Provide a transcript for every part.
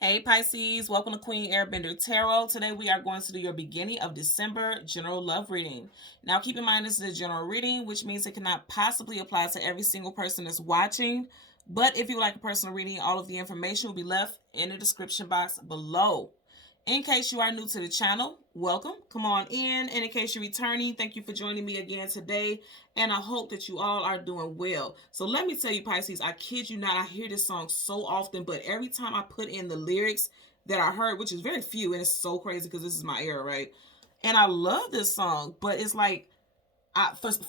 Hey Pisces, welcome to Queen Airbender Tarot. Today we are going to do your beginning of December general love reading. Now keep in mind this is a general reading, which means it cannot possibly apply to every single person that's watching. But if you would like a personal reading, all of the information will be left in the description box below. In case you are new to the channel, welcome. Come on in. And in case you're returning, thank you for joining me again today. And I hope that you all are doing well. So let me tell you, Pisces, I kid you not, I hear this song so often, but every time I put in the lyrics that I heard, which is very few, and it's so crazy because this is my era, right? And I love this song, but it's like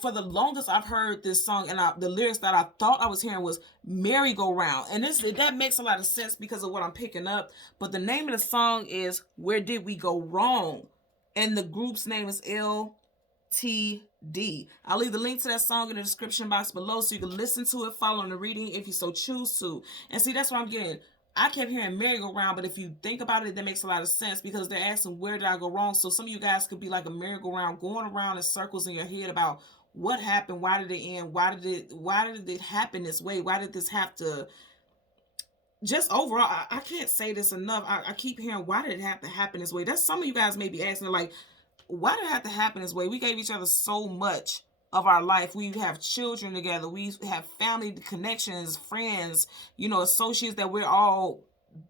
for the longest I've heard this song, and the lyrics that I thought I was hearing was merry-go-round, and that makes a lot of sense because of what I'm picking up. But the name of the song is "Where Did We Go Wrong," and the group's name is LTD. I'll leave the link to that song in the description box below so you can listen to it following the reading if you so choose to. And see, that's what I'm getting. I kept hearing merry-go-round, but if you think about it, that makes a lot of sense because they're asking, where did I go wrong? So some of you guys could be like a merry-go-round going around in circles in your head about what happened, why did it end, why did it happen this way? Why did this have to, just overall, I can't say this enough. I keep hearing, why did it have to happen this way? That's some of you guys may be asking, like, why did it have to happen this way? We gave each other so much of our life. We have children together. We have family connections, friends, associates that we're all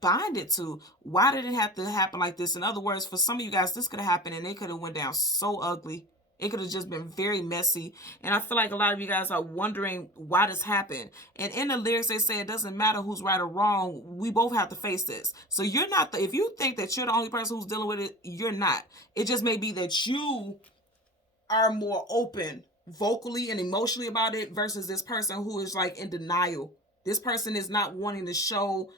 bonded to. Why did it have to happen like this? In other words, for some of you guys, this could have happened and it could have went down so ugly. It could have just been very messy. And I feel like a lot of you guys are wondering why this happened. And in the lyrics, they say it doesn't matter who's right or wrong. We both have to face this. So you're not if you think that you're the only person who's dealing with it, you're not. It just may be that you are more open vocally and emotionally about it versus this person who is like in denial. This person is not wanting to show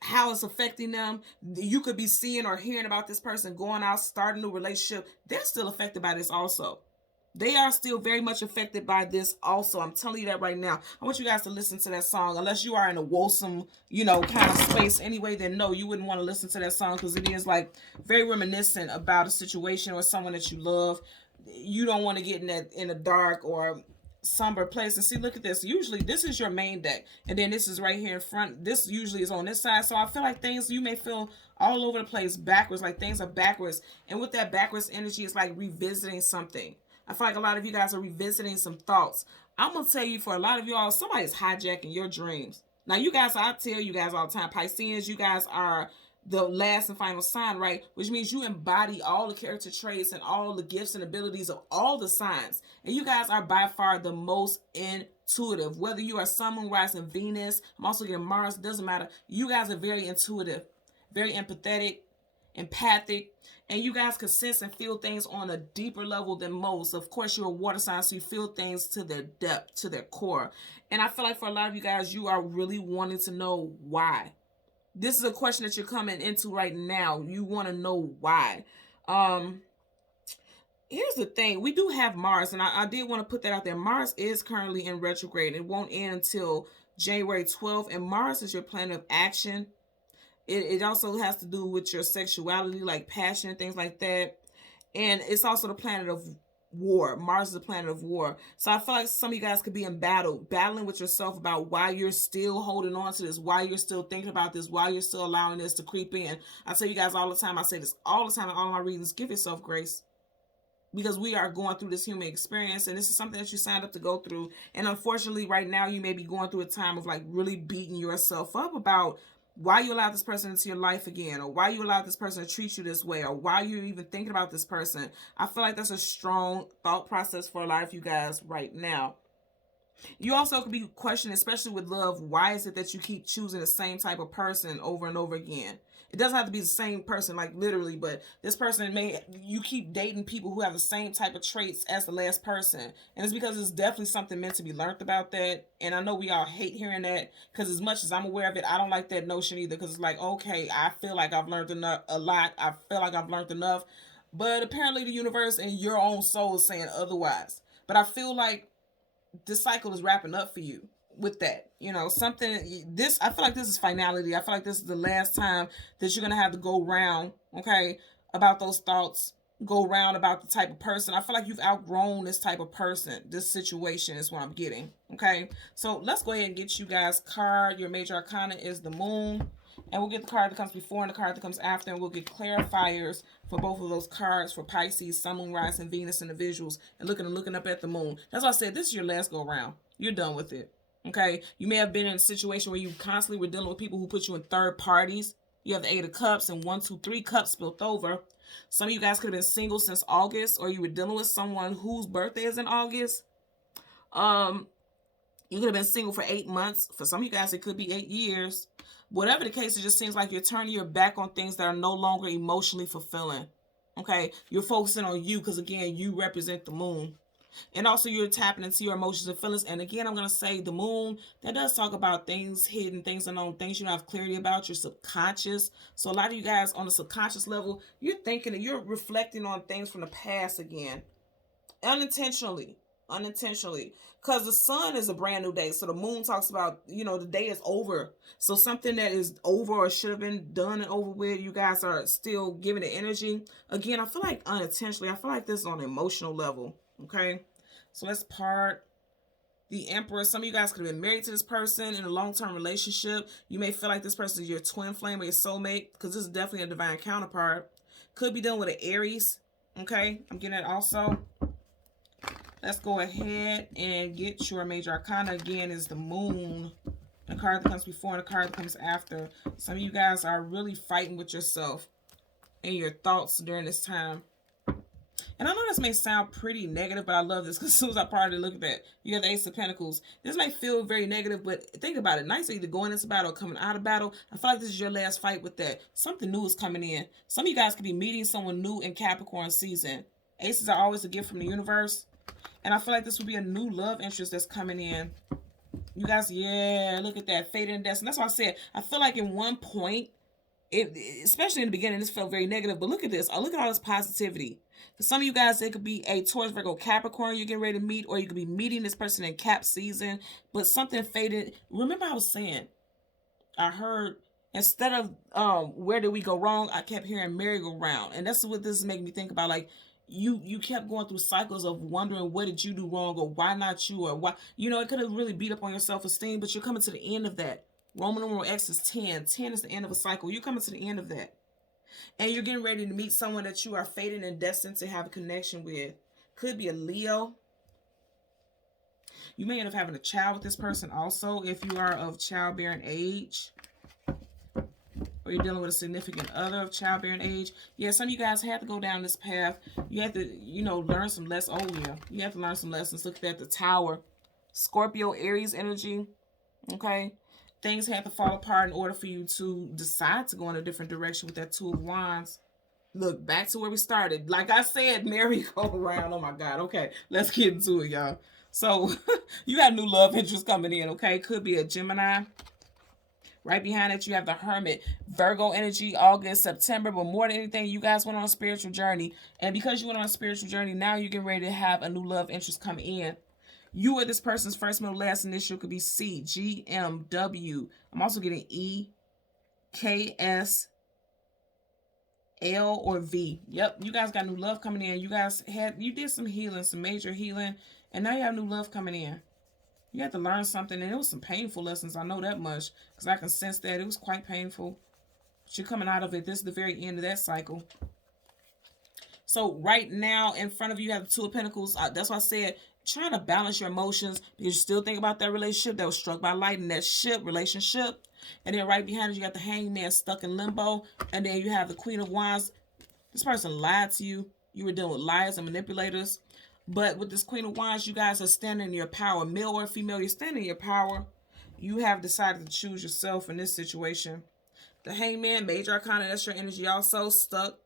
how it's affecting them. You could be seeing or hearing about this person going out, starting a new relationship. They're still affected by this also. They are still very much affected by this also. I'm telling you that right now. I want you guys to listen to that song. Unless you are in a wholesome, kind of space anyway, then no, you wouldn't want to listen to that song because it is like very reminiscent about a situation or someone that you love. You don't want to get in a dark or somber place. And see, look at this. Usually this is your main deck, and then this is right here in front. This usually is on this side. So I feel like things, you may feel all over the place backwards, like things are backwards. And with that backwards energy, it's like revisiting something. I feel like a lot of you guys are revisiting some thoughts. I'm gonna tell you, for a lot of y'all, somebody's hijacking your dreams. Now, you guys, I tell you guys all the time, Pisceans, you guys are the last and final sign, right? Which means you embody all the character traits and all the gifts and abilities of all the signs. And you guys are by far the most intuitive. Whether you are Sun, Moon, Rising, Venus, I'm also getting Mars, doesn't matter. You guys are very intuitive, very empathetic, empathic, and you guys can sense and feel things on a deeper level than most. Of course, you're a water sign, so you feel things to their depth, to their core. And I feel like for a lot of you guys, you are really wanting to know why. This is a question that you're coming into right now. You want to know why. Here's the thing. We do have Mars, and I did want to put that out there. Mars is currently in retrograde. It won't end until January 12th, and Mars is your planet of action. It also has to do with your sexuality, like passion and things like that. And it's also the planet of war. Mars is the planet of war. So I feel like some of you guys could be in battling with yourself about why you're still holding on to this, why you're still thinking about this, why you're still allowing this to creep in. I tell you guys all the time, I say this all the time in all my readings, give yourself grace. Because we are going through this human experience, and this is something that you signed up to go through. And unfortunately, right now, you may be going through a time of like really beating yourself up about why you allowed this person into your life again, or why you allowed this person to treat you this way, or why you're even thinking about this person. I feel like that's a strong thought process for a lot of you guys right now. You also could be questioning, especially with love, why is it that you keep choosing the same type of person over and over again? It doesn't have to be the same person, like literally, but this person you keep dating people who have the same type of traits as the last person. And it's because it's definitely something meant to be learned about that. And I know we all hate hearing that, because as much as I'm aware of it, I don't like that notion either, because it's like, okay, I feel like I've learned enough, a lot. I feel like I've learned enough. But apparently the universe and your own soul is saying otherwise. But I feel like this cycle is wrapping up for you with that. Something, this, I feel like this is finality. I feel like this is the last time that you're going to have to go round, okay, about those thoughts, go round about the type of person. I feel like you've outgrown this type of person. This situation is what I'm getting. Okay, so let's go ahead and get you guys card. Your major arcana is the moon. And we'll get the card that comes before and the card that comes after. And we'll get clarifiers for both of those cards for Pisces, Sun, Moon, Rising, Venus individuals. And looking up at the moon. That's why I said this is your last go round. You're done with it. Okay, you may have been in a situation where you constantly were dealing with people who put you in third parties. You have the 8 of Cups and 1, 2, 3 cups spilt over. Some of you guys could have been single since August, or you were dealing with someone whose birthday is in August. You could have been single for 8 months. For some of you guys, it could be 8 years. Whatever the case, it just seems like you're turning your back on things that are no longer emotionally fulfilling. Okay, you're focusing on you because, again, you represent the moon. And also you're tapping into your emotions and feelings. And again, I'm going to say the moon, that does talk about things hidden, things unknown, things you don't have clarity about, your subconscious. So a lot of you guys on the subconscious level, you're thinking and you're reflecting on things from the past again. Unintentionally. Because the sun is a brand new day. So the moon talks about, you know, the day is over. So something that is over or should have been done and over with, you guys are still giving it energy. Again, I feel like unintentionally, I feel like this is on an emotional level. Okay, so let's part the Emperor. Some of you guys could have been married to this person in a long-term relationship. You may feel like this person is your twin flame or your soulmate, because this is definitely a divine counterpart. Could be dealing with an Aries. Okay, I'm getting it also. Let's go ahead and get your major arcana. Again, is the moon. The card that comes before and the card that comes after. Some of you guys are really fighting with yourself and your thoughts during this time. And I know this may sound pretty negative, but I love this because as soon as I probably look at that, you have the Ace of Pentacles. This may feel very negative, but think about it. Nice either going into battle or coming out of battle. I feel like this is your last fight with that. Something new is coming in. Some of you guys could be meeting someone new in Capricorn season. Aces are always a gift from the universe. And I feel like this will be a new love interest that's coming in. You guys, yeah, look at that. Fate and Destiny. That's why I said, I feel like in one point, especially in the beginning, this felt very negative. But look at this. Look at all this positivity. For some of you guys, it could be a Taurus, Virgo, Capricorn you're getting ready to meet, or you could be meeting this person in Cap season, but something faded. Remember I was saying, I heard, instead of where did we go wrong, I kept hearing merry-go-round. And that's what this is making me think about. Like, you kept going through cycles of wondering what did you do wrong, or why not you, or why, you know, it could have really beat up on your self-esteem, but you're coming to the end of that. Roman numeral X is 10. 10 is the end of a cycle. You're coming to the end of that. And you're getting ready to meet someone that you are fated and destined to have a connection with. Could be a Leo. You may end up having a child with this person also if you are of childbearing age. Or you're dealing with a significant other of childbearing age. Yeah, some of you guys have to go down this path. You have to, you know, learn some lessons. Oh, yeah. You have to learn some lessons. Look at the Tower. Scorpio, Aries energy. Okay. Things have to fall apart in order for you to decide to go in a different direction with that Two of Wands. Look, back to where we started. Like I said, merry-go-round. Oh, my God. Okay, let's get into it, y'all. So, you have new love interest coming in, okay? Could be a Gemini. Right behind it, you have the Hermit. Virgo energy, August, September. But more than anything, you guys went on a spiritual journey. And because you went on a spiritual journey, now you're getting ready to have a new love interest come in. You or this person's first, middle, last initial could be C, G, M, W. I'm also getting E, K, S, L, or V. Yep, you guys got new love coming in. You did some healing, some major healing, and now you have new love coming in. You had to learn something, and it was some painful lessons. I know that much because I can sense that. It was quite painful. But you're coming out of it. This is the very end of that cycle. So right now, in front of you, you have the Two of Pentacles. That's why I said, trying to balance your emotions because you still think about that relationship that was struck by lightning, that relationship. And then right behind it, you got the Hangman stuck in limbo. And then you have the Queen of Wands. This person lied to you. You were dealing with liars and manipulators. But with this Queen of Wands, you guys are standing in your power. Male or female, you're standing in your power. You have decided to choose yourself in this situation. The Hangman, major arcana, that's your energy also, stuck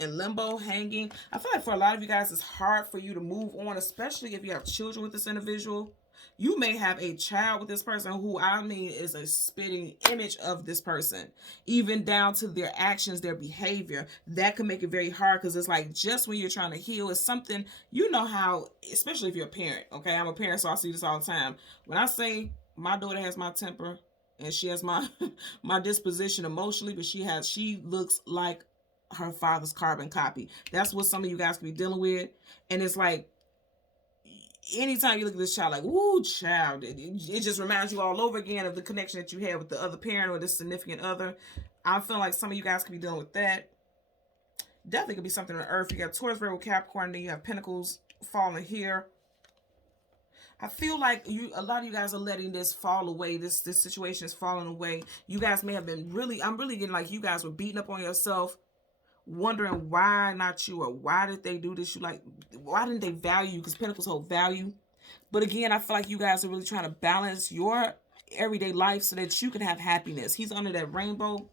in limbo, hanging. I feel like for a lot of you guys, it's hard for you to move on, especially if you have children with this individual. You may have a child with this person who, I mean, is a spitting image of this person, even down to their actions, their behavior. That can make it very hard because it's like just when you're trying to heal, it's something, you know how, especially if you're a parent, okay? I'm a parent, so I see this all the time. When I say my daughter has my temper and she has my disposition emotionally, but she looks like her father's carbon copy. That's what some of you guys could be dealing with. And it's like, anytime you look at this child, like, ooh, child, it just reminds you all over again of the connection that you had with the other parent or the significant other. I feel like some of you guys could be dealing with that. Definitely could be something on Earth. You got Taurus, Virgo, Capricorn, then you have Pentacles falling here. I feel like a lot of you guys are letting this fall away. This situation is falling away. You guys may have been I'm really getting like you guys were beating up on yourself, wondering why not you, or why did they do this? You like, why didn't they value you? Because Pentacles hold value. But again, I feel like you guys are really trying to balance your everyday life so that you can have happiness. He's under that rainbow.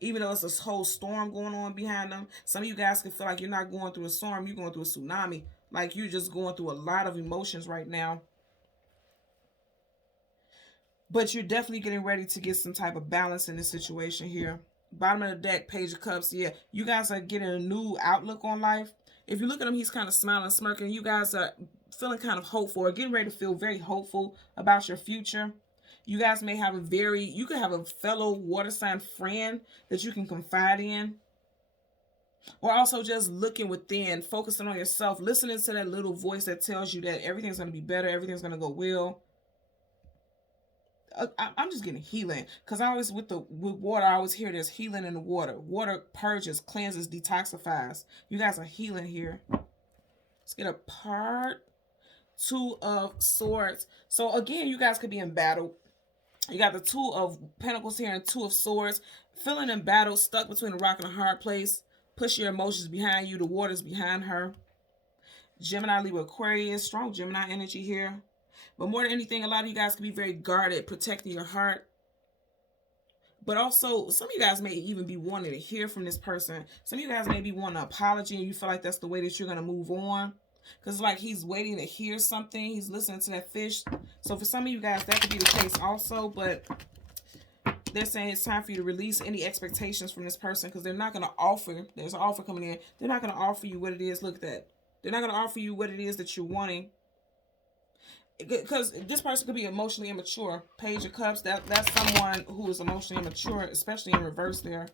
Even though it's this whole storm going on behind them, some of you guys can feel like you're not going through a storm, you're going through a tsunami. Like you're just going through a lot of emotions right now. But you're definitely getting ready to get some type of balance in this situation here. Bottom of the deck, Page of Cups. Yeah, you guys are getting a new outlook on life. If you look at him, he's kind of smiling, smirking. You guys are feeling kind of hopeful, or getting ready to feel very hopeful about your future. You guys may have you could have a fellow water sign friend that you can confide in. Or also just looking within, focusing on yourself, listening to that little voice that tells you that everything's going to be better, everything's going to go well. I'm just getting healing, because I always with water, I always hear there's healing in the water. Water purges, cleanses, detoxifies. You guys are healing here. Let's get a part 2 of Swords. So again, you guys could be in battle. You got the 2 of Pentacles here and 2 of Swords. Feeling in battle, stuck between a rock and a hard place. Push your emotions behind you. The water's behind her. Gemini, Libra, Aquarius. Strong Gemini energy here. But more than anything, a lot of you guys can be very guarded, protecting your heart. But also, some of you guys may even be wanting to hear from this person. Some of you guys may be wanting an apology, and you feel like that's the way that you're going to move on. Because it's like he's waiting to hear something. He's listening to that fish. So for some of you guys, that could be the case also. But they're saying it's time for you to release any expectations from this person, because they're not going to offer. There's an offer coming in. They're not going to offer you what it is. Look at that. They're not going to offer you what it is that you're wanting. Because this person could be emotionally immature. Page of Cups, that's someone who is emotionally immature, especially in reverse there.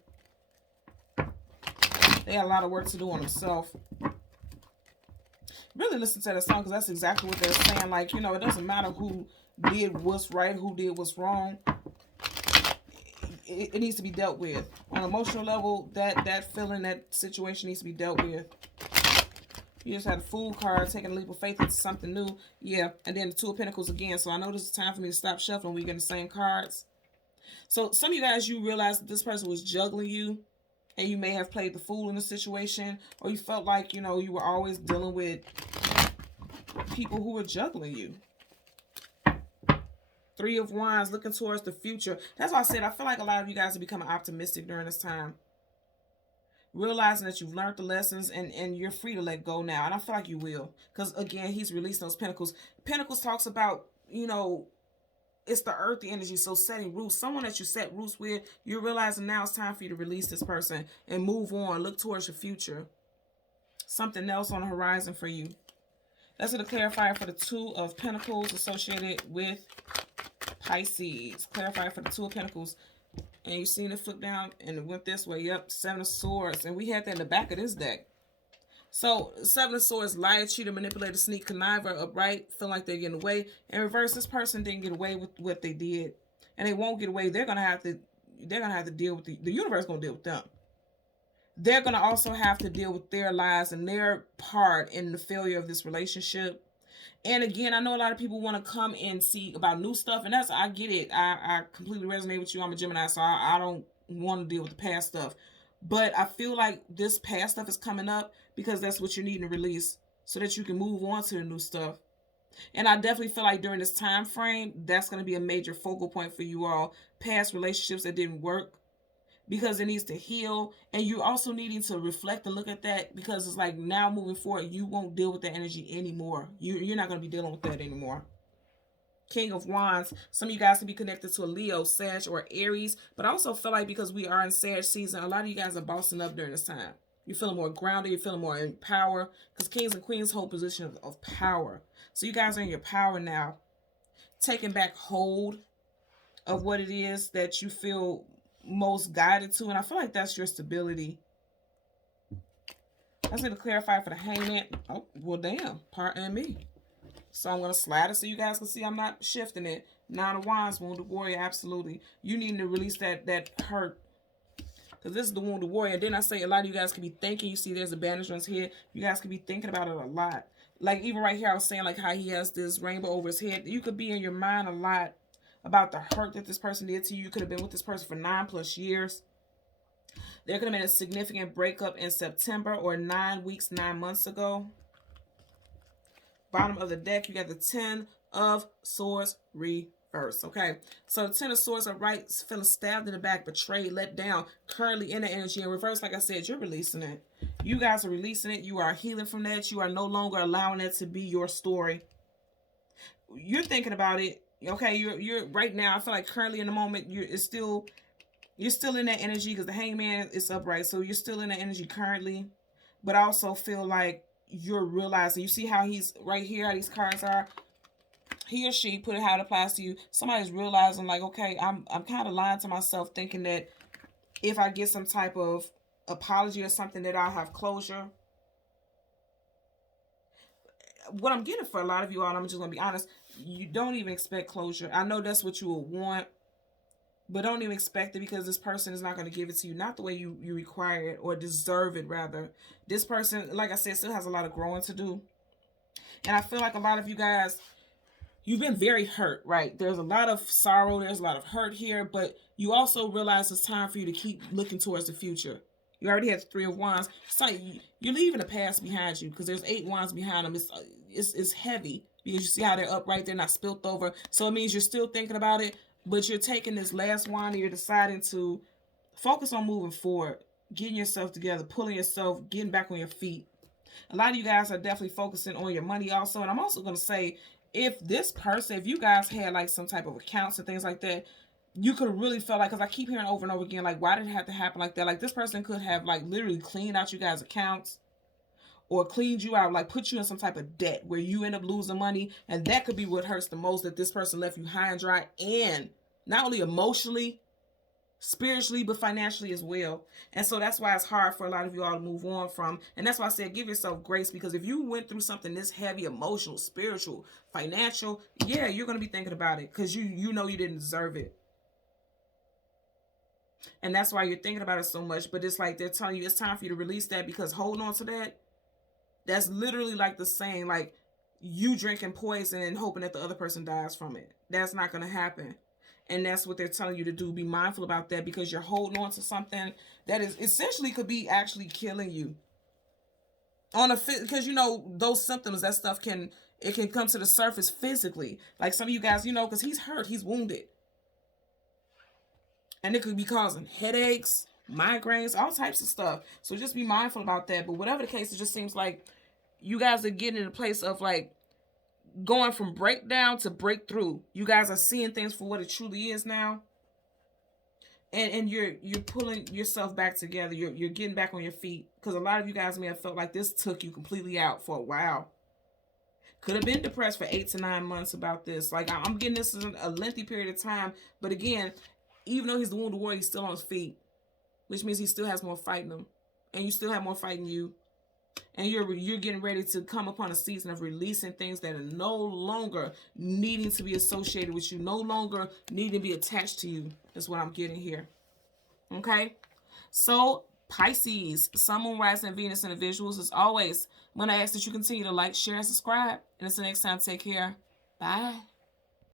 They have a lot of work to do on themselves. Really listen to that song, because that's exactly what they're saying. Like, you know, it doesn't matter who did what's right, who did what's wrong. It needs to be dealt with. On an emotional level, that feeling, that situation needs to be dealt with. You just had a Fool card, taking a leap of faith into something new. Yeah, and then the 2 of Pentacles again. So I know this is time for me to stop shuffling. We get the same cards. So some of you guys, you realize that this person was juggling you, and you may have played the fool in the situation, or you felt like, you know, you were always dealing with people who were juggling you. 3 of Wands, looking towards the future. That's why I said I feel like a lot of you guys are becoming optimistic during this time. Realizing that you've learned the lessons, and you're free to let go now. And I feel like you will. Because, again, he's releasing those Pentacles. Pentacles talks about, you know, it's the earthy energy. So setting roots. Someone that you set roots with, you're realizing now it's time for you to release this person and move on. Look towards your future. Something else on the horizon for you. That's going to clarify for the 2 of Pentacles associated with Pisces. Clarify for the 2 of Pentacles. And you seen it flip down and it went this way. Yep, 7 of Swords. And we had that in the back of this deck. So, 7 of Swords, liar, cheater, manipulator, sneak, conniver, upright, feel like they're getting away. In reverse, this person didn't get away with what they did. And they won't get away. They're gonna have to deal with the universe gonna deal with them. They're gonna also have to deal with their lies and their part in the failure of this relationship. And again, I know a lot of people want to come and see about new stuff, and I get it. I completely resonate with you. I'm a Gemini, so I don't want to deal with the past stuff. But I feel like this past stuff is coming up because that's what you're needing to release so that you can move on to the new stuff. And I definitely feel like during this time frame, that's going to be a major focal point for you all. Past relationships that didn't work, because it needs to heal. And you're also needing to reflect and look at that, because it's like now moving forward, you won't deal with that energy anymore. You're not going to be dealing with that anymore. King of Wands. Some of you guys can be connected to a Leo, Sag, or Aries. But I also feel like because we are in Sag season, a lot of you guys are bossing up during this time. You're feeling more grounded. You're feeling more in power. Because Kings and Queens hold position of power. So you guys are in your power now. Taking back hold of what it is that you feel most guided to. And I feel like that's your stability. Let's need to clarify for the Hangman. Oh, well, damn. Pardon me. So I'm going to slide it so you guys can see I'm not shifting it. Nine of Wands, Wounded Warrior, absolutely. You need to release that hurt. Because this is the Wounded Warrior. And then I say a lot of you guys could be thinking. You see there's a bandagements here. You guys could be thinking about it a lot. Like even right here, I was saying like how he has this rainbow over his head. You could be in your mind a lot about the hurt that this person did to you. You could have been with this person for 9+ years. There could have been a significant breakup in September or 9 weeks, 9 months ago. Bottom of the deck, you got the 10 of Swords reverse. Okay, so the 10 of Swords are right, feeling stabbed in the back, betrayed, let down, currently in the energy. In reverse, like I said, you're releasing it. You guys are releasing it. You are healing from that. You are no longer allowing it to be your story. You're thinking about it. Okay, you're right now. I feel like currently in the moment, you're still in that energy because the Hangman is upright. So you're still in that energy currently, but I also feel like you're realizing, you see how he's right here, how these cards are. He or she, put it how it applies to you. Somebody's realizing like, okay, I'm kind of lying to myself thinking that if I get some type of apology or something that I'll have closure. What I'm getting for a lot of you all, and I'm just going to be honest, you don't even expect closure. I know that's what you will want, but don't even expect it because this person is not going to give it to you. Not the way you require it or deserve it, rather. This person, like I said, still has a lot of growing to do. And I feel like a lot of you guys, you've been very hurt, right? There's a lot of sorrow. There's a lot of hurt here. But you also realize it's time for you to keep looking towards the future. You already had the 3 of Wands. So you're leaving the past behind you because there's 8 Wands behind them. It's heavy because you see how they're upright. They're not spilt over. So it means you're still thinking about it. But you're taking this last wand and you're deciding to focus on moving forward, getting yourself together, pulling yourself, getting back on your feet. A lot of you guys are definitely focusing on your money also. And I'm also going to say, if this person, if you guys had like some type of accounts and things like that, you could have really felt like, because I keep hearing over and over again, like, why did it have to happen like that? Like, this person could have like literally cleaned out you guys' accounts or cleaned you out, like put you in some type of debt where you end up losing money. And that could be what hurts the most, that this person left you high and dry, and not only emotionally, spiritually, but financially as well. And so that's why it's hard for a lot of you all to move on from. And that's why I said give yourself grace, because if you went through something this heavy, emotional, spiritual, financial, yeah, you're going to be thinking about it because you know you didn't deserve it. And that's why you're thinking about it so much. But it's like they're telling you it's time for you to release that, because holding on to that, that's literally like the same, like you drinking poison and hoping that the other person dies from it. That's not going to happen. And that's what they're telling you to do. Be mindful about that, because you're holding on to something that is essentially could be actually killing you. Because you know those symptoms, that stuff can come to the surface physically. Like some of you guys, you know, because he's hurt, he's wounded. And it could be causing headaches, migraines, all types of stuff. So just be mindful about that. But whatever the case, it just seems like you guys are getting in a place of like going from breakdown to breakthrough. You guys are seeing things for what it truly is now. And you're pulling yourself back together. You're getting back on your feet. Because a lot of you guys may have felt like this took you completely out for a while. Could have been depressed for 8 to 9 months about this. Like, I'm getting this in a lengthy period of time. But again, even though he's the wounded warrior, he's still on his feet, which means he still has more fighting him, and you still have more fighting you. And you're getting ready to come upon a season of releasing things that are no longer needing to be associated with you, no longer needing to be attached to you. That's what I'm getting here. Okay? So, Pisces, Sun, Moon, Rising, and Venus individuals, as always, I'm going to ask that you continue to like, share, and subscribe. And until next time, take care. Bye.